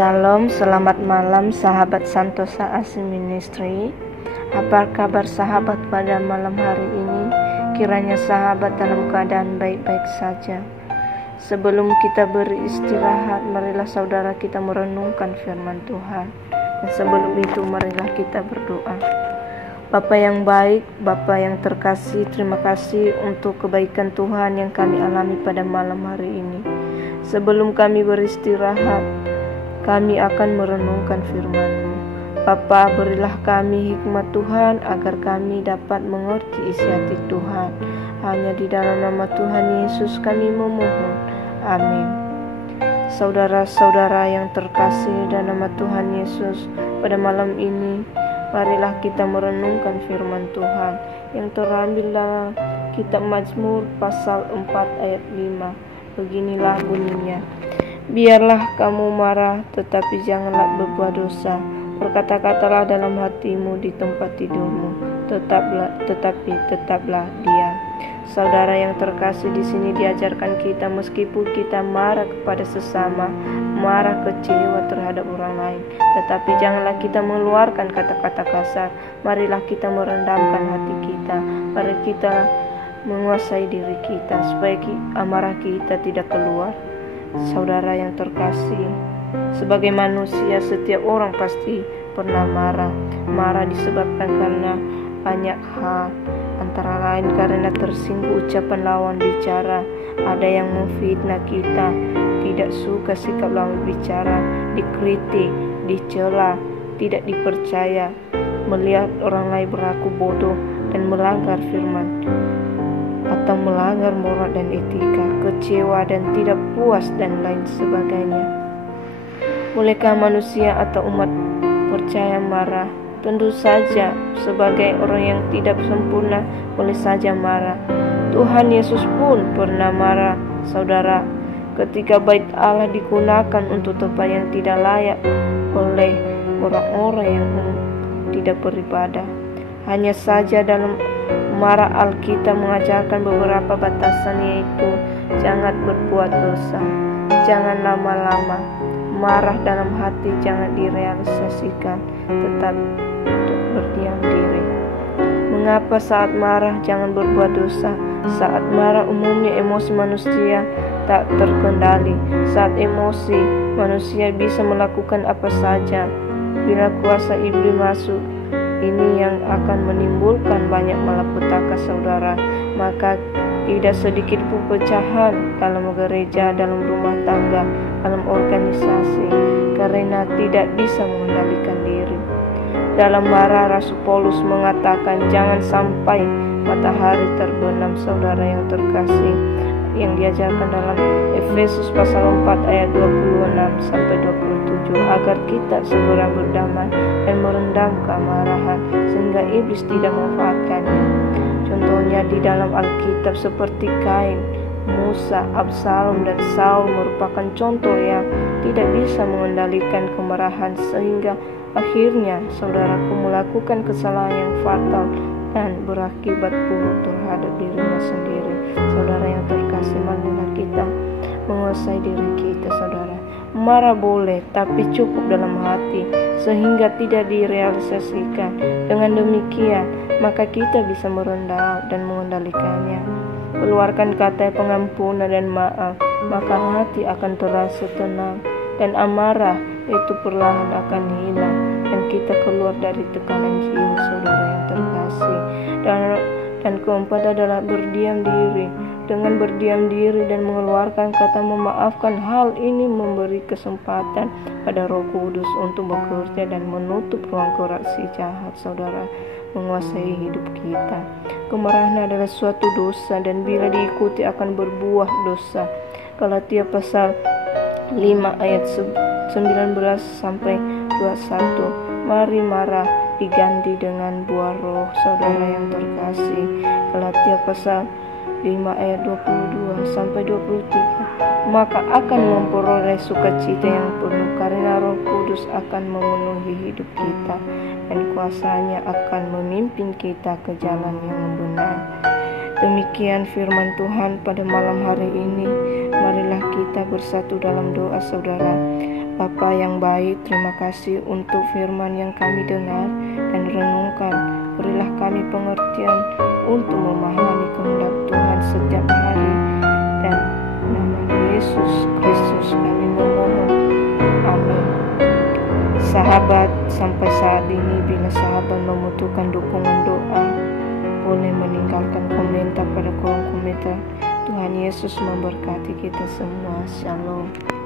Salam, selamat malam sahabat Santosa Asi Ministry. Apa kabar sahabat pada malam hari ini? Kiranya sahabat dalam keadaan baik-baik saja. Sebelum kita beristirahat, marilah saudara kita merenungkan firman Tuhan. Dan sebelum itu marilah kita berdoa. Bapa yang baik, Bapa yang terkasih, terima kasih untuk kebaikan Tuhan yang kami alami pada malam hari ini. Sebelum kami beristirahat, kami akan merenungkan firman-Mu. Bapa, berilah kami hikmat Tuhan agar kami dapat mengerti isi hati Tuhan. Hanya di dalam nama Tuhan Yesus kami memohon. Amin. Saudara-saudara yang terkasih dalam nama Tuhan Yesus, pada malam ini marilah kita merenungkan firman Tuhan yang terambil dalam kitab Mazmur pasal 4 ayat 5. Beginilah bunyinya. Biarlah kamu marah, tetapi janganlah berbuat dosa. Berkata-katalah dalam hatimu di tempat tidurmu, tetaplah diam. Saudara yang terkasih, di sini diajarkan kita meskipun kita marah kepada sesama, marah kecewa terhadap orang lain, tetapi janganlah kita mengeluarkan kata-kata kasar. Marilah kita merendamkan hati kita. Mari kita menguasai diri kita supaya amarah kita tidak keluar. Saudara yang terkasih, sebagai manusia setiap orang pasti pernah marah. Marah disebabkan karena banyak hal, antara lain karena tersinggung ucapan lawan bicara. Ada yang memfitnah kita, tidak suka sikap lawan bicara, dikritik, dicela, tidak dipercaya, melihat orang lain berlaku bodoh dan melanggar firman, atau melanggar moral dan etika, kecewa dan tidak puas dan lain sebagainya. Bolehkah manusia atau umat percaya marah? Tentu saja, sebagai orang yang tidak sempurna boleh saja marah. Tuhan Yesus pun pernah marah, saudara, ketika bait Allah digunakan untuk tempat yang tidak layak oleh orang-orang yang tidak beribadah. Hanya saja dalam marah Alkitab mengajarkan beberapa batasan, yaitu jangan berbuat dosa, jangan lama-lama marah dalam hati, jangan direalisasikan, tetap berdiam diri. Mengapa saat marah jangan berbuat dosa? Saat marah umumnya emosi manusia tak terkendali. Saat emosi manusia bisa melakukan apa saja. Bila kuasa iblis masuk, ini yang akan menimbulkan banyak malapetaka, saudara. Maka tidak sedikit perpecahan dalam gereja, dalam rumah tangga, dalam organisasi, karena tidak bisa mengendalikan diri. Dalam marah, Rasul Paulus mengatakan jangan sampai matahari terbenam, saudara yang terkasih, yang diajarkan dalam Efesus pasal 4 ayat 26 sampai 27, agar kita segera berdamai dan merendam kemarahan sehingga iblis tidak memanfaatkannya. Contohnya di dalam Alkitab seperti Kain, Musa, Absalom, dan Saul merupakan contoh yang tidak bisa mengendalikan kemarahan sehingga akhirnya saudaraku melakukan kesalahan yang fatal dan berakibat buruk terhadap dirinya sendiri. Saudara yang terkasih, marilah kita menguasai diri kita, saudara. Marah boleh, tapi cukup dalam hati sehingga tidak direalisasikan. Dengan demikian, maka kita bisa merendah dan mengendalikannya. Keluarkan kata pengampunan dan maaf, maka hati akan terasa tenang dan amarah itu perlahan akan hilang dan kita keluar dari tekanan jiwa, saudara yang terkasih. Dan keempat adalah berdiam diri. Dengan berdiam diri dan mengeluarkan kata memaafkan, hal ini memberi kesempatan pada Roh Kudus untuk bekerja dan menutup ruang gerak si jahat, saudara, menguasai hidup kita. Kemarahan adalah suatu dosa dan bila diikuti akan berbuah dosa. Galatia pasal 5 ayat 19 sampai 21. Mari marah diganti dengan buah roh, saudara yang terkasih. Galatia pasal 5 ayat 22 sampai 23. Maka akan memperoleh sukacita yang penuh karena Roh Kudus akan memenuhi hidup kita dan kuasanya akan memimpin kita ke jalan yang benar. Demikian firman Tuhan pada malam hari ini. Marilah kita bersatu dalam doa, saudara. Bapa yang baik, terima kasih untuk firman yang kami dengar dan renungkan. Berilah kami pengertian untuk memahami kehendak Tuhan setiap hari. Dan nama Yesus Kristus kami memohon. Amin. Sahabat, sampai saat ini bila sahabat membutuhkan dukungan doa, boleh meninggalkan komentar pada kolom komentar. Tuhan Yesus memberkati kita semua. Shalom.